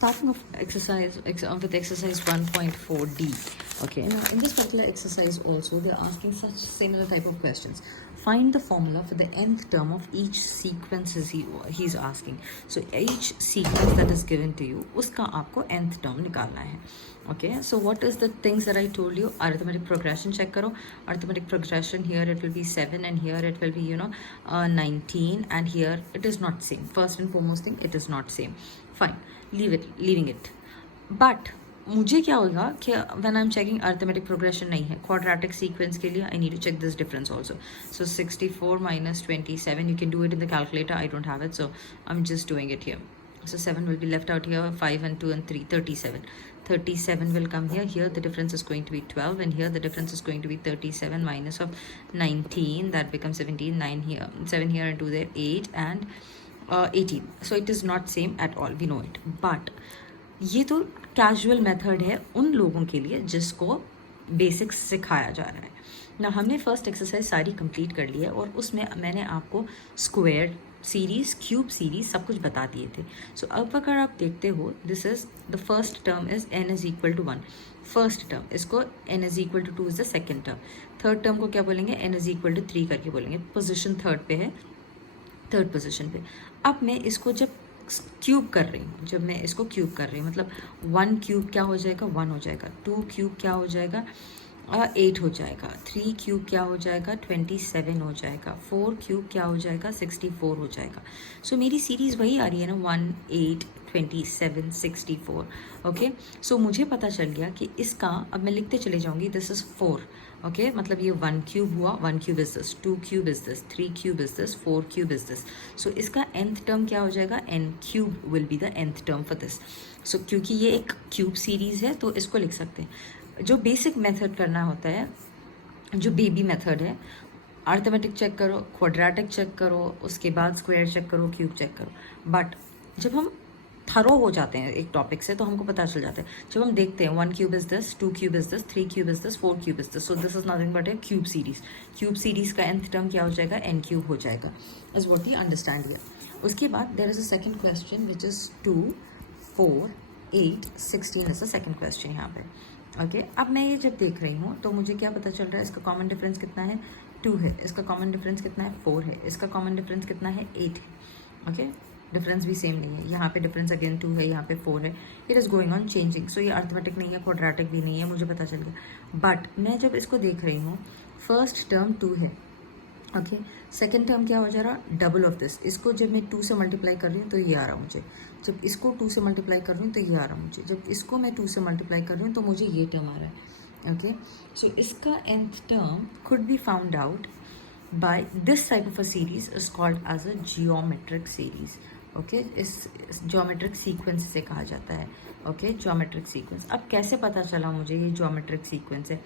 starting off with exercise 1.4D. Okay, now in this particular exercise also they're asking such similar type of questions. Find the formula for the nth term of each sequence he's asking. So each sequence that is given to you, uska aapko nth term nikalna hai. Okay, so what is the things that I told you? Arithmetic progression check karo. Arithmetic progression, here it will be 7 and here it will be 19, and here it is not same. First and foremost thing, it is not same. Fine, leaving it. But मुझे क्या होगा कि when I'm checking arithmetic progression नहीं है, quadratic sequence के लिए I need to check this difference also. So 64 minus 27, you can do it in the calculator. I don't have it, so I'm just doing it here. So 7 will be left out here, 5 and 2 and 3, 37. 37 will come here. Here the difference is going to be 12, and here the difference is going to be 37 minus of 19. That becomes 17. 9 here, 7 here, and 2 there, 8 and 18. So it is not same at all. We know it. But ये तो casual method है उन लोगों के लिए जिसको basics सिखाया जा रहा है ना. हमने फर्स्ट एक्सरसाइज सारी कंप्लीट कर ली है और उसमें मैंने आपको स्क्वायर सीरीज, क्यूब सीरीज सब कुछ बता दिए थे. सो अब अगर आप देखते हो, this is the first term is n is equal to 1. First term इसको n is equal to 2 is the second term. Third term को क्या बोलेंगे? n इज इक्वल टू 3 करके बोलेंगे. पोजिशन थर्ड पे है, थर्ड पोजिशन पे. अब मैं इसको जब क्यूब कर रही हूँ, जब मैं इसको क्यूब कर रही हूँ, मतलब 1 क्यूब क्या हो जाएगा? 1 हो जाएगा. 2 क्यूब क्या हो जाएगा? 8 हो जाएगा. 3 क्यूब क्या हो जाएगा? 27 हो जाएगा. 4 क्यूब क्या हो जाएगा? 64 हो जाएगा. सो मेरी सीरीज़ वही आ रही है ना, 1, 8, 27, 64. ओके, सो मुझे पता चल गया कि इसका अब मैं लिखते चले जाऊँगी. This is 4. ओके, मतलब ये 1 क्यूब हुआ. 1 cube is this, 2 cube is this, 3 cube is this, 4 cube is this. So इसका nth टर्म क्या हो जाएगा? n cube will be the nth term for this. So क्योंकि ये एक क्यूब सीरीज है तो इसको लिख सकते हैं. जो बेसिक मेथड करना होता है, जो बेबी मेथड है, अर्थमेटिक चेक करो, क्वाड्रेटिक चेक करो, उसके बाद स्क्वायर चेक करो, क्यूब चेक करो. बट जब हम थरो हो जाते हैं एक टॉपिक से तो हमको पता चल जाता है. जब हम देखते हैं 1 cube is this, 2 cube is this, 3 cube is this, 4 cube is this. So this is nothing but a cube series. Cube series का nth टर्म क्या हो जाएगा? n क्यूब हो जाएगा. Is what we understand here. उसके बाद there is a second question which is 2, 4, 8, 16 is the second question यहाँ पे. ओके, अब मैं ये जब देख रही हूँ तो मुझे क्या पता चल रहा है? इसका कॉमन डिफरेंस कितना है? 2 है. इसका कॉमन डिफरेंस कितना है? 4 है. इसका कॉमन डिफरेंस कितना है? 8 है. ओके, डिफरेंस भी सेम नहीं है. यहाँ पे डिफरेंस अगेन 2 है, यहाँ पे 4 है. It is going on changing. So ये अर्थमेटिक नहीं है, क्वाड्रेटिक भी नहीं है, मुझे पता चल गया. बट मैं जब इसको देख रही हूँ, फर्स्ट टर्म 2 है. ओके, सेकेंड टर्म क्या हो जा रहा? Double of this. इसको जब मैं 2 से मल्टीप्लाई कर रही हूँ तो ये आ रहा मुझे. जब इसको 2 से मल्टीप्लाई कर रही हूँ तो ये आ रहा मुझे. जब इसको मैं 2 से मल्टीप्लाई कर रही हूँ तो मुझे ये टर्म आ रहा है. ओके, सो इसका nth term could be found out by this type of a series is called as a geometric series. Okay, इस ज्योमेट्रिक सीक्वेंस से कहा जाता है. Okay, geometric sequence. अब कैसे पता चला मुझे ये ज्योमेट्रिक सीक्वेंस है?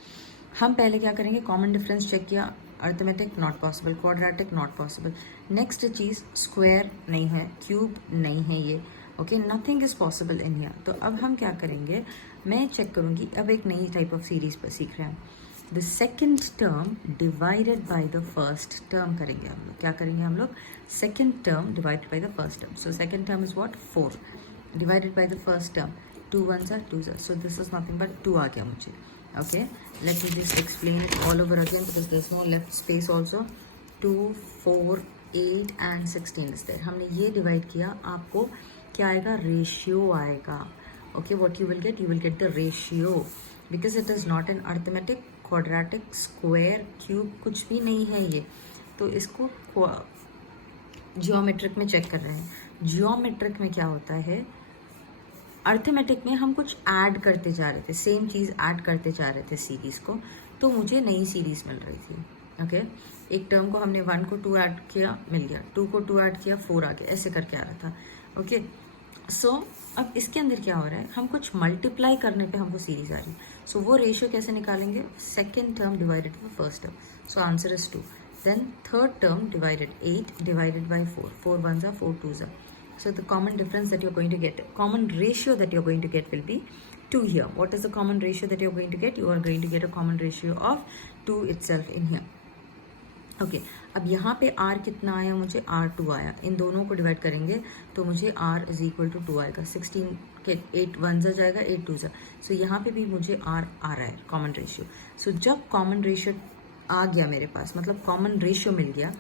हम पहले क्या करेंगे? कॉमन डिफरेंस चेक किया. Arithmetic not possible, quadratic not possible. Next cheese, square नहीं है, क्यूब नहीं है ये. Okay, nothing is possible in here. तो अब हम क्या करेंगे? मैं चेक करूँगी. अब एक नई टाइप ऑफ सीरीज पर सीख रहे हैं. The second term divided by the first term करेंगे हम लोग. क्या करेंगे हम लोग? Second term divided by the first term. So second term is what? 4 divided by the first term. 2 1s are 2s. So this is nothing but 2 आ गया मुझे. Okay, let me just explain it all over again because there is no left space also. 2, 4, 8 and 16 is there. हमने ये divide किया. आपको क्या आएगा? Ratio आएगा. Okay, what you will gate? You will get the ratio because it is not an arithmetic, quadratic, square, cube, कुछ भी नहीं है ये. तो इसको जियोमेट्रिक में चेक कर रहे हैं. जियोमेट्रिक में क्या होता है? अर्थमेटिक में हम कुछ ऐड करते जा रहे थे, सेम चीज़ ऐड करते जा रहे थे सीरीज़ को, तो मुझे नई सीरीज़ मिल रही थी. ओके, एक टर्म को हमने 1 को 2 ऐड किया, मिल गया. 2 को 2 ऐड किया, 4 आ गया. ऐसे करके आ रहा था. ओके, सो अब इसके अंदर क्या हो रहा है? हम कुछ मल्टीप्लाई करने पे हमको सीरीज आ रही है. सो वो रेशियो कैसे निकालेंगे? Second term divided by first term. So answer is 2. Then third term divided 8 divided by 4. 4 1s are 4 2s are. So the common difference that you're going to get, common ratio that you're going to get will be 2 here. What is the common ratio that you're going to get? You are going to get a common ratio of 2 itself in here. Okay, अब यहाँ पे r कितना आया, मुझे r2 आया, इन दोनों को divide करेंगे तो मुझे r इज इक्वल टू 2 आएगा, 16 के 8 1 जा जाएगा, 8 2 जा, सो यहाँ पे भी मुझे r आ रहा है कॉमन रेशियो। सो जब कॉमन रेशियो आ गया मेरे पास, मतलब कॉमन रेशियो मिल गया,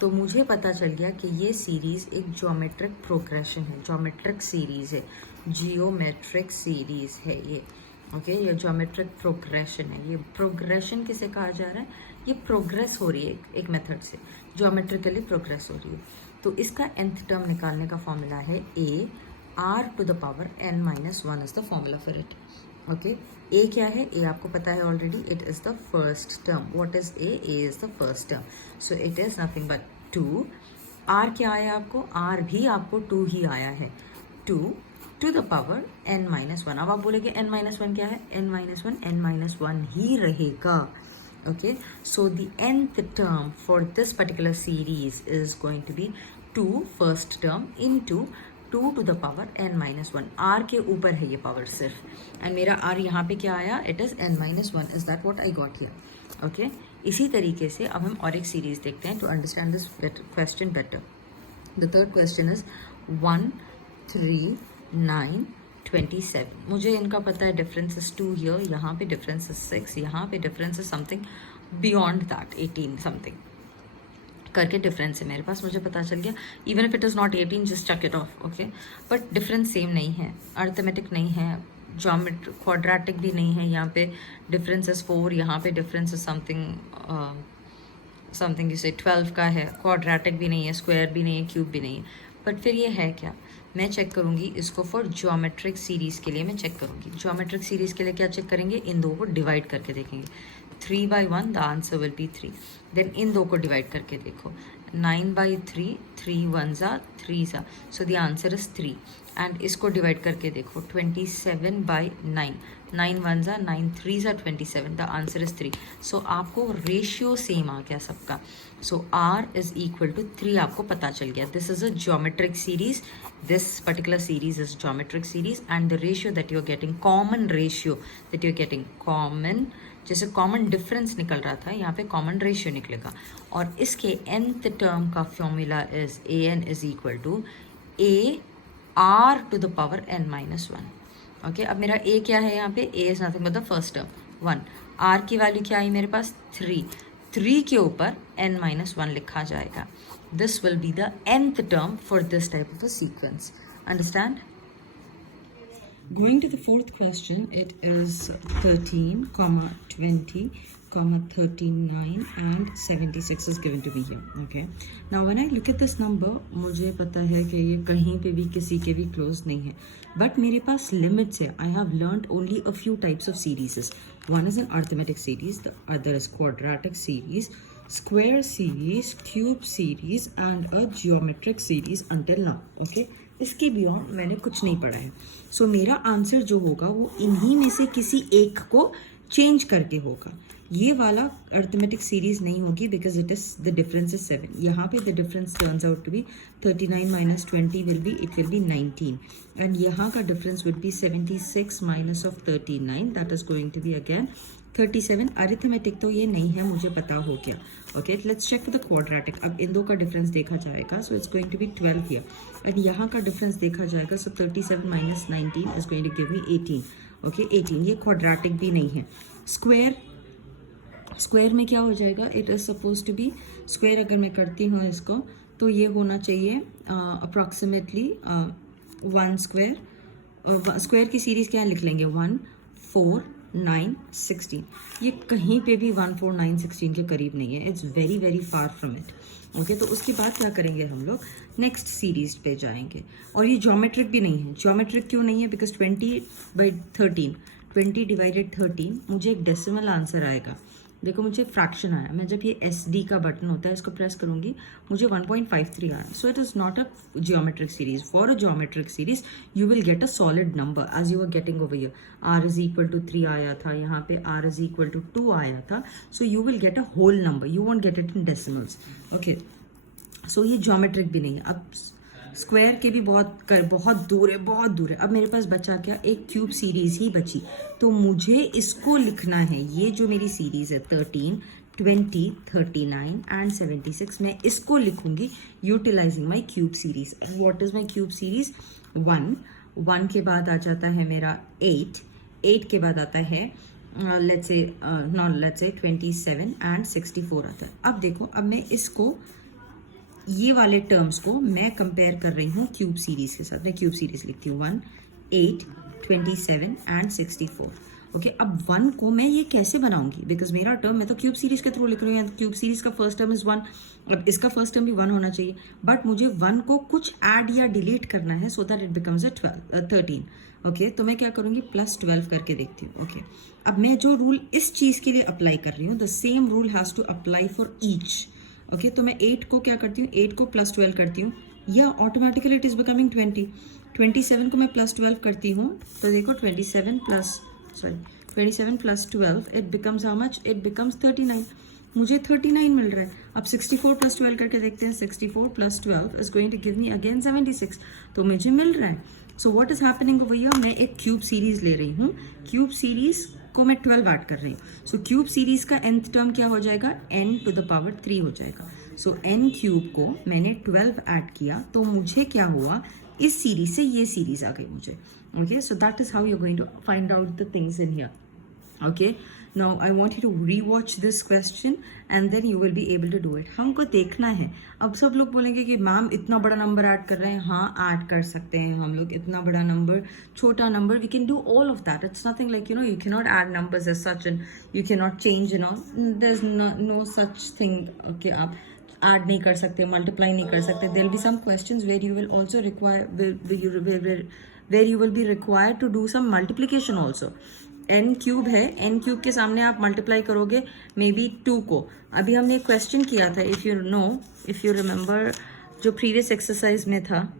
तो मुझे पता चल गया कि ये सीरीज़ एक ज्योमेट्रिक प्रोग्रेशन है, ज्योमेट्रिक सीरीज़ है, जियोमेट्रिक सीरीज़ है ये, ओके ये ज्योमेट्रिक प्रोग्रेशन है। ये प्रोग्रेशन किसे कहा जा रहा है, ये प्रोग्रेस हो रही है एक मेथड से, ज्योमेट्रिकली प्रोग्रेस हो रही है। तो इसका nth टर्म निकालने का फॉर्मूला है a r to the power n minus 1 is the formula for it. Okay a क्या है, a आपको पता है already, it is the first term. What is a is the first term, so it is nothing but 2। r क्या आया आपको, r भी आपको 2 ही आया है, 2 to the power n minus 1। अब आप बोलेंगे n माइनस 1 क्या है, n माइनस 1 n माइनस 1 ही रहेगा। Okay, so the nth term for this particular series is going to be 2 first term into 2 to the power n minus 1। r के ऊपर है ये पावर सिर्फ, एंड मेरा r यहाँ पे क्या आया, it is n minus 1। Is that what I got here. Okay, इसी तरीके से अब हम और एक सीरीज देखते हैं to understand this question better. The third question is 1 3 9 27। मुझे इनका पता है डिफरेंस इज 2 हियर, यहाँ पे डिफरेंस इज 6, यहाँ पे difference is something beyond that 18 something करके डिफरेंस है मेरे पास, मुझे पता चल गया। Even if it is not 18 just check it off, okay, but difference same नहीं है, अर्थमेटिक नहीं है, ज्योमेट्रिक क्वाड्रेटिक भी नहीं है। यहाँ पे डिफरेंस इज 4, यहाँ पे डिफरेंस इज समथिंग जैसे 12 का है, क्वाड्रेटिक भी नहीं है, स्क्वायर भी नहीं है, क्यूब भी नहीं है। बट फिर ये है क्या, मैं चेक करूंगी इसको फॉर ज्योमेट्रिक सीरीज़ के लिए। मैं चेक करूंगी ज्योमेट्रिक सीरीज़ के लिए क्या चेक करेंगे, इन दो को डिवाइड करके देखेंगे। 3 by 1 the answer will be 3। Then इन दो को डिवाइड करके देखो, 9 by 3 3 1 ज़ा 3 ज़ा, so the answer is 3। And इसको डिवाइड करके देखो 27 by 9 9 1 ज़ा 9 3 ज़ा 27, द आंसर इज 3। सो आपको रेशियो सेम आ गया सबका, सो r इज इक्वल टू 3 आपको पता चल गया। This is a geometric series, this particular series is geometric series and the ratio that you're getting, common ratio that you're getting, common, जैसे common difference निकल रहा था यहाँ पे common ratio निकलेगा। और इसके nth term का formula is an is equal to a r to the power n minus 1। Okay, अब मेरा a क्या है यहाँ पे, a is nothing but the first term 1, r की वैल्यू क्या आई मेरे पास 3, 3 के ऊपर n minus 1 लिखा जाएगा। This will be the nth term for this type of a sequence. Understand? Going to the fourth question, it is 13, 20, 39 and 76 is given to be here. Okay. Now when I look at this number, मुझे पता है कि ये कहीं पे भी किसी के भी close नहीं है. But मेरे पास limits है. I have learned only a few types of series. One is an arithmetic series, the other is quadratic series, square series, cube series and a geometric series until now. Okay, इसके beyond मैंने कुछ नहीं पढ़ा है। सो मेरा answer जो होगा वो इन्हीं में से किसी एक को चेंज करके होगा। ये वाला अर्थमेटिक सीरीज नहीं होगी because it is the difference is 7। यहाँ पे the difference turns out to be 39 minus 20 will be, it will be 19 and यहाँ का difference will be 76 minus of 39, that is going to be again 37। Arithmetic तो ये नहीं है, मुझे पता हो गया। Okay, let's check the quadratic. अब इन दो का डिफरेंस देखा जाएगा, so it's going to B 12 here and यहाँ का डिफरेंस देखा जाएगा, so 37 minus 19 is going to give me 18। Okay, 18 ये क्वाड्रेटिक भी नहीं है। स्क्वायर में क्या हो जाएगा, it is suppose to be square, अगर मैं करती हूँ इसको तो ये होना चाहिए अप्रॉक्सीमेटली 1 स्क्वायर। स्क्वायर की सीरीज क्या लिख लेंगे, 1 4 9 16। ये कहीं पे भी 1 4 9 16 के करीब नहीं है, it's very very far from it. Okay, तो उसके बाद क्या करेंगे हम लोग, नेक्स्ट सीरीज पे जाएंगे। और ये ज्योमेट्रिक भी नहीं है। ज्योमेट्रिक क्यों नहीं है, बिकॉज 20 डिवाइडेड 13 मुझे एक डेसिमल आंसर आएगा। देखो मुझे फ्रैक्शन आया, मैं जब ये SD का बटन होता है इसको प्रेस करूंगी मुझे 1.53 आया। So it is not a geometric series. For a geometric series you will get a solid number as you are getting over here. R is equal to 3 आया था, यहाँ पे R इज इक्वल टू 2 आया था, so you will get a whole number, you won't get it in decimals. Okay, so ये geometric भी नहीं है। अब स्क्वायर के भी बहुत दूर है। अब मेरे पास बचा क्या, एक क्यूब सीरीज ही बची, तो मुझे इसको लिखना है। ये जो मेरी सीरीज है 13 20, 39 एंड 76. मैं इसको लिखूंगी utilizing my cube series. What is my cube series? 1 के बाद आ जाता है मेरा 8 के बाद आता है लेट्स से 27 एंड 64 आता है. अब देखो, अब मैं इसको, ये वाले टर्म्स को मैं कंपेयर कर रही हूँ क्यूब सीरीज के साथ. मैं क्यूब सीरीज लिखती हूँ 1, 8, 27 एंड 64. ओके, अब 1 को मैं ये कैसे बनाऊंगी? बिकॉज मेरा टर्म, मैं तो क्यूब सीरीज के थ्रू लिख रही हूँ. क्यूब सीरीज का फर्स्ट टर्म इज 1. अब इसका फर्स्ट टर्म भी 1 होना चाहिए, बट मुझे 1 को कुछ ऐड या डिलीट करना है so that it becomes 13. Okay, तो मैं क्या करूँगी? +12 करके देखती हूँ. ओके, अब मैं जो रूल इस चीज़ के लिए अप्लाई कर रही हूँ, the same rule has to apply for each. Okay, तो मैं 8 को क्या करती हूँ? 8 को +12 करती हूँ, या ऑटोमेटिकली इट इज़ बिकमिंग 20. 27 को मैं +12 करती हूँ, तो देखो 27 + 12 it becomes how much? It becomes 39. मुझे 39 मिल रहा है. अब 64 + 12 करके देखते हैं. 64 + 12 is going to give me again 76. तो मुझे मिल रहा है. So what is happening over here? मैं एक क्यूब सीरीज ले रही हूँ. क्यूब सीरीज को मैं 12 ऐड कर रही हूँ. सो क्यूब सीरीज का nth टर्म क्या हो जाएगा? n⁻³ हो जाएगा. सो n³ को मैंने 12 ऐड किया, तो मुझे क्या हुआ? इस सीरीज से ये सीरीज आ गई मुझे. Okay, so that is how you are going to find out the things in here. Okay, now I want you to rewatch this question and then you will be able to do it. हमको देखना है. अब सब लोग बोलेंगे कि ma'am इतना बड़ा नंबर ऐड कर रहे हैं. हाँ, ऐड कर सकते हैं हम लोग. इतना बड़ा नंबर, छोटा number, we can do all of that. It's nothing like, you cannot add numbers as such and you cannot change, there's no such thing. Okay, आप ऐड नहीं कर सकते, मल्टीप्लाई नहीं कर सकते. There will be some questions where you will also require, where you will be required to do some multiplication also. n³ है, n³ के सामने आप मल्टीप्लाई करोगे मे बी 2 को. अभी हमने एक क्वेश्चन किया था, इफ यू रिमेंबर, जो प्रीवियस एक्सरसाइज में था,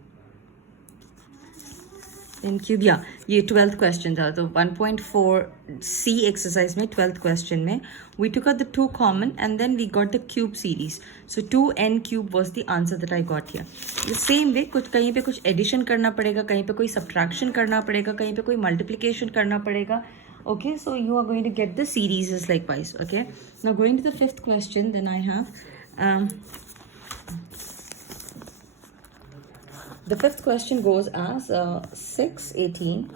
n³ या ये 12th क्वेश्चन था. तो 1.4c एक्सरसाइज में 12th क्वेश्चन में we took out the 2 common and then we got the cube series. So 2n³ was the answer that I got here. The same way, कहीं पे कुछ addition करना पड़ेगा, कहीं पे कोई सब्ट्रैक्शन करना पड़ेगा, कहीं पे कोई मल्टीप्लिकेशन करना पड़ेगा. Okay, so you are going to get the series likewise. Okay, now going to the 5th question, then I have the 5th question goes as 6, 18,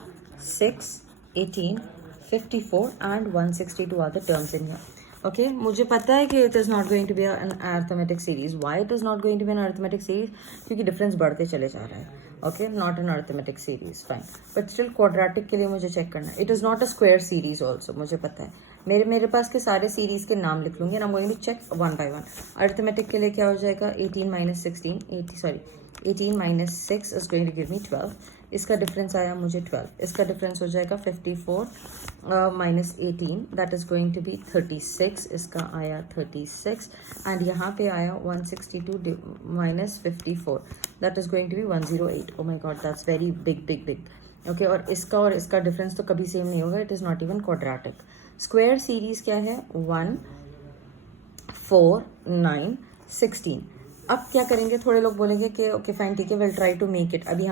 54 and 162 are the terms in here. Okay, मुझे पता है कि it is not going to be an arithmetic series. Why it is not going to be an arithmetic series? क्योंकि difference बढ़ते चले जा रहा है. Okay, not an arithmetic series, fine. But still quadratic के लिए मुझे चेक करना है. It is not a square series also, मुझे पता है. मेरे पास के सारे सीरीज के नाम लिख लूंगी and I'm going to check one by one. Arithmetic के लिए क्या हो जाएगा? 18 minus 6 is going to give me 12. इसका डिफरेंस आया मुझे 12. इसका डिफरेंस हो जाएगा 54 minus 18, that is going to be 36. इसका आया 36 and यहाँ पे आया 162 minus 54, that is going to be 108. Oh my god, that's very big. Okay, और इसका डिफरेंस तो कभी सेम नहीं होगा. It is not even quadratic. Square series क्या है? 1, 4, 9, 16. अब क्या करेंगे? थोड़े लोग बोलेंगे कि ओके फाइन, ठीक है, will try to make it. अभी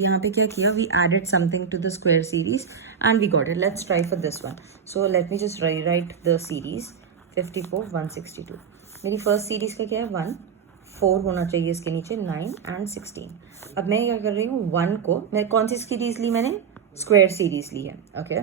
यहाँ पे क्या किया? We added something to the square series and we got it. Let's try for this one. So let me just write the series 54, 162. मेरी फर्स्ट सीरीज का क्या है? 1, 4 होना चाहिए इसके नीचे, 9 एंड 16. अब मैं क्या कर रही हूँ? 1 को, मैं कौन सी सीरीज ली? मैंने स्क्वायर सीरीज ली है. ओके,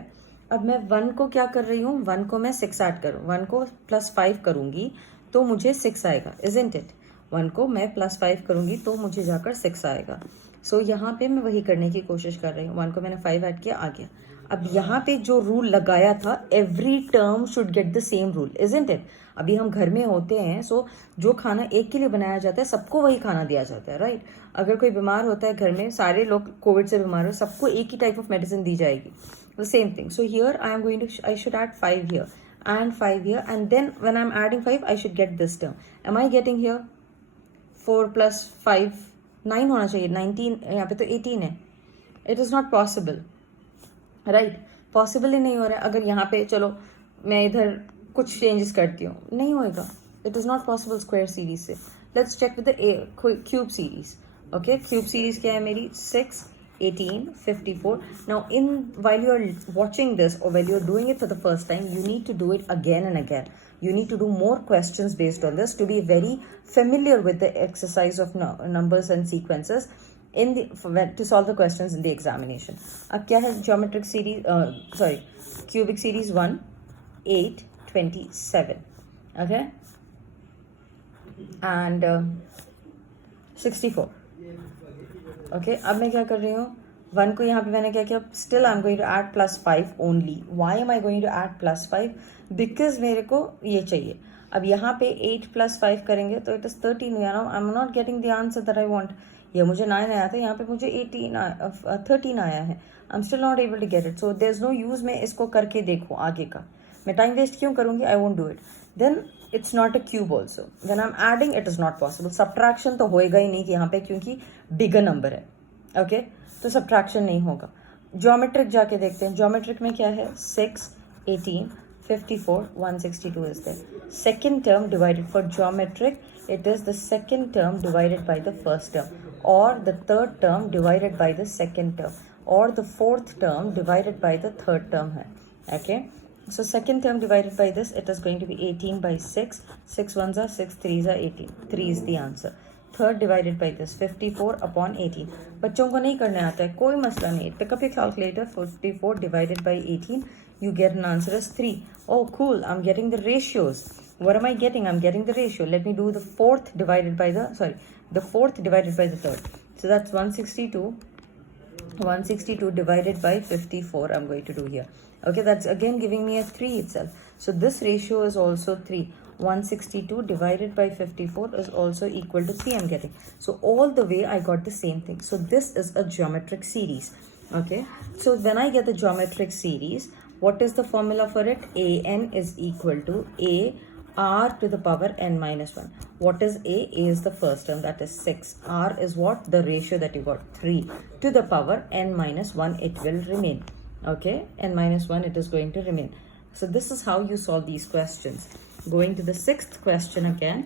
अब मैं 1 को क्या कर रही हूँ? 1 को मैं 6 ऐड करूँ. 1 को +5 करूँगी तो मुझे 6 आएगा, इजंट इट? 1 को मैं +5 करूँगी तो मुझे जाकर 6 आएगा. सो यहाँ पे मैं वही करने की कोशिश कर रही हूँ. 1 को मैंने 5 ऐड किया, आ गया. अब यहाँ पे जो रूल लगाया था, every term should get the same rule, isn't it? अभी हम घर में होते हैं, सो जो खाना एक के लिए बनाया जाता है सबको वही खाना दिया जाता है, राइट? अगर कोई बीमार होता है घर में, सारे लोग कोविड से बीमार हो, सबको एक ही टाइप ऑफ मेडिसिन दी जाएगी. The same thing. So here I should add 5 here and 5 here, and then when I'm adding 5 I should get this term. Am I getting here 4 + 5 9 होना चाहिए. 19, यहाँ पे तो 18 है. It is not possible, right? Possible ही नहीं हो रहा है. अगर यहाँ पे चलो मैं इधर कुछ चेंजेस करती हूँ, नहीं होएगा. It is not possible square series से. Let's check with the cube series. Okay, cube series क्या है मेरी? 6, 18, 54. Now, while you're watching this or while you're doing it for the first time, you need to do it again and again. You need to do more questions based on this to be very familiar with the exercise of numbers and sequences to solve the questions in the examination. अब क्या है geometric series, cubic series 1, 8, 27. Okay? And 64. Okay अब मैं क्या कर रही हूँ 1 को यहाँ पे मैंने क्या किया still I am going to add +5 only why am I going to add +5 because मेरे को ये चाहिए अब यहाँ पे 8 + 5 करेंगे तो it is 13 I am not getting the answer that I want ये मुझे 9 आया था यहाँ पे मुझे 13 आया है I am still not able to get it so there is no use मैं इसको करके देखूँ आगे का मैं टाइम वेस्ट क्यों करूँगी I won't do it then it's not a cube also when I'm adding it is not possible subtraction तो होएगा ही नहीं कि यहाँ पे क्योंकि bigger number है okay तो subtraction नहीं होगा geometric जाके देखते हैं geometric में क्या है 6 18 54 162 is there second term divided for geometric it is the second term divided by the first term or the third term divided by the second term or the fourth term divided by the third term है okay. So second term divided by this, it is going to be 18 by 6. 6 ones are 6, 3s are 18. 3 is the answer. Third divided by this, 54 upon 18. बच्चों को नहीं करने आता है कोई मसला नहीं pick up your calculator 54 divided by 18 you get an answer as 3. Oh cool, I'm getting the ratios. What am I getting? I'm getting the ratio. Let me do the fourth divided by the fourth divided by the third. So that's 162. 162 divided by 54 I'm going to do here. Okay, that's again giving me a 3 itself. So this ratio is also 3. 162 divided by 54 is also equal to 3 I'm getting. So all the way I got the same thing. So this is a geometric series. Okay, so when I get the geometric series, what is the formula for it? an is equal to a r to the power n minus 1. What is a? A is the first term, that is 6. R is what? The ratio that you got, 3 to the power n minus 1 it will remain. Okay, n minus 1 it is going to remain. So this is how you solve these questions. Going to the sixth question again.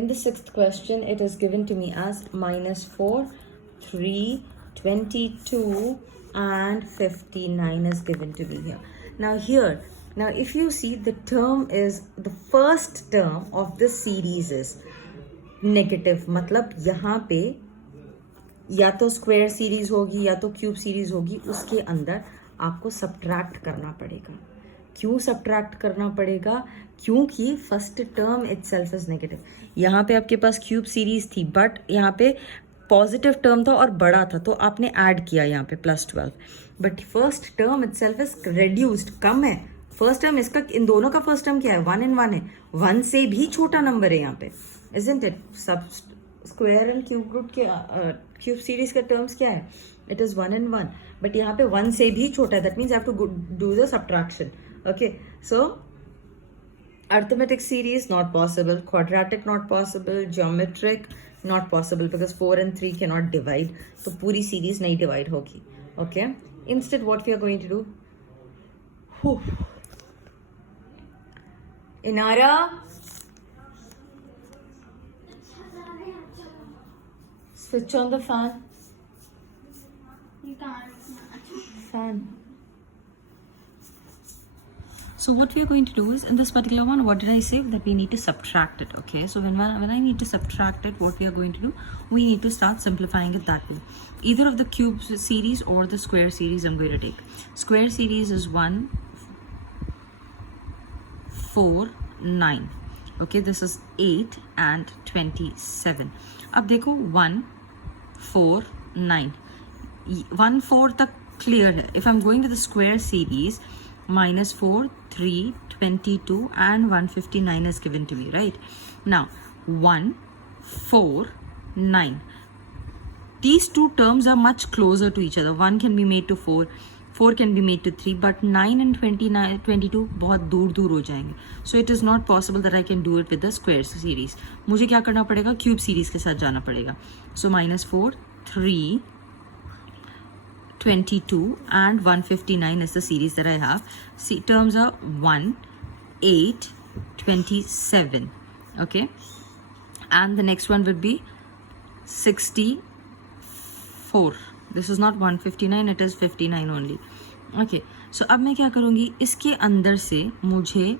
In the sixth question it is given to me as -4, 3, 22 and 59 is given to me here. Now if you see the term is the first term of this series is negative मतलब यहाँ पे या तो square series होगी या तो cube series होगी उसके अंदर आपको सब्ट्रैक्ट करना पड़ेगा क्यों सब्ट्रैक्ट करना पड़ेगा क्योंकि first term itself is negative यहाँ पे आपके पास क्यूब सीरीज थी बट यहाँ पे पॉजिटिव टर्म था और बड़ा था तो आपने ऐड किया यहाँ पे +12 but first term itself is reduced कम है फर्स्ट टर्म इसका इन दोनों का फर्स्ट टर्म क्या है 1 and 1 है 1 से भी छोटा नंबर है यहाँ पे isn't it सब स्क्वायर एंड क्यूब रूट के क्यूब सीरीज का टर्म्स क्या है इट इज 1 and 1 बट यहाँ पे 1 से भी छोटा है that means I have to do the subtraction okay so arithmetic series not possible, quadratic not possible, geometric not possible because 4 and 3 cannot divide, तो पूरी series नहीं divide होगी. Okay, instead what we are going to do, Inara, switch on the fan. You can't. Fan. So what we are going to do is, in this particular one, what did I say? That we need to subtract it, okay? So when I need to subtract it, what we are going to do, we need to start simplifying it that way. Either of the cube series or the square series I'm going to take. Square series is 1, 4, 9. Okay, this is 8 and 27. अब देखो 1, 4, 9. 1, 4 तक clear है. If I'm going to the square series, -4, 3, 22 and 159 is given to me, right? Now 1, 4, 9. These two terms are much closer to each other. 1 can be made to 4, 4 can be made to 3, but 9 and 22 बहुत दूर दूर हो जाएंगे. So it is not possible that I can do it with the square series. मुझे क्या करना पड़ेगा? Cube series के साथ जाना पड़ेगा. So -4, 3, 22 and 159 is the series that I have. See, terms are 1, 8, 27. Okay, and the next one would be 64 4. This is not 159, it is 59 only. Okay, so अब मैं क्या करूँगी, इसके अंदर से मुझे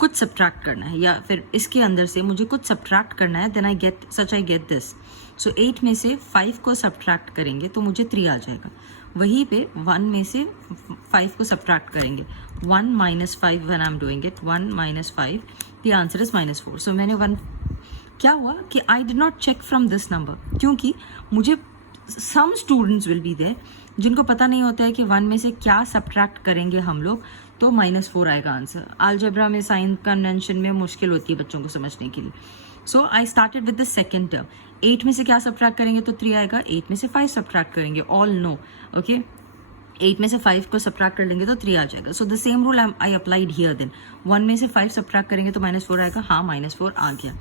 कुछ सब्ट्रैक्ट करना है, या फिर इसके अंदर से मुझे कुछ सब्ट्रैक्ट करना है, देन आई गेट दिस. सो 8 में से 5 को सब्ट्रैक्ट करेंगे तो मुझे 3 आ जाएगा. वहीं पे 1 में से 5 को सब्ट्रैक्ट करेंगे, 1 minus 5 when I'm doing it, 1 minus 5, the answer is -4. सो मैंने 1, क्या हुआ कि I did not check from this number, क्योंकि मुझे some students will be there जिनको पता नहीं होता है कि 1 में से क्या सब्ट्रैक्ट करेंगे हम लोग, तो -4 आएगा आंसर. अलजेब्रा में, साइन कन्वेंशन में मुश्किल होती है बच्चों को समझने के लिए. So I started with the second term. 8 में से क्या सब्ट्रैक्ट करेंगे तो 3 आएगा, 8 में से 5 सब्ट्रैक्ट करेंगे, ऑल नो. ओके, 8 में से 5 को सब्ट्रैक्ट कर लेंगे तो 3 आ जाएगा. So the same rule I applied here. Then 1 में से 5 सब्ट्रैक्ट करेंगे तो -4 आएगा. हाँ, -4 आ गया.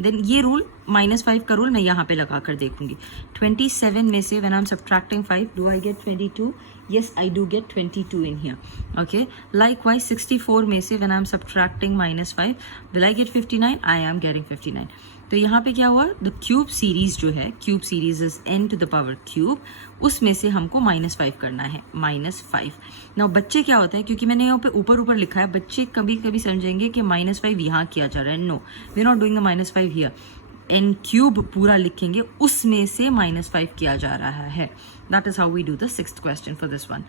देन ये रूल, -5 का रूल मैं यहाँ पे लगा कर देखूंगी. 27 में से when I am subtracting 5, do I get 22? Yes, I do get 22 in here. Okay. Likewise, 64 में से when I am subtracting -5, will I get 59? I am getting 59. तो यहाँ पे क्या हुआ, द क्यूब सीरीज जो है, cube series is n to the power cube, उसमें से हमको -5 करना है, -5. नाउ बच्चे क्या होता है, क्योंकि मैंने यहाँ पे ऊपर लिखा है, बच्चे कभी कभी समझेंगे कि -5 यहाँ किया जा रहा है. No, we are not doing the -5 here. n cube पूरा लिखेंगे, उसमें से -5 किया जा रहा है. That is how we do the 6th question for this one.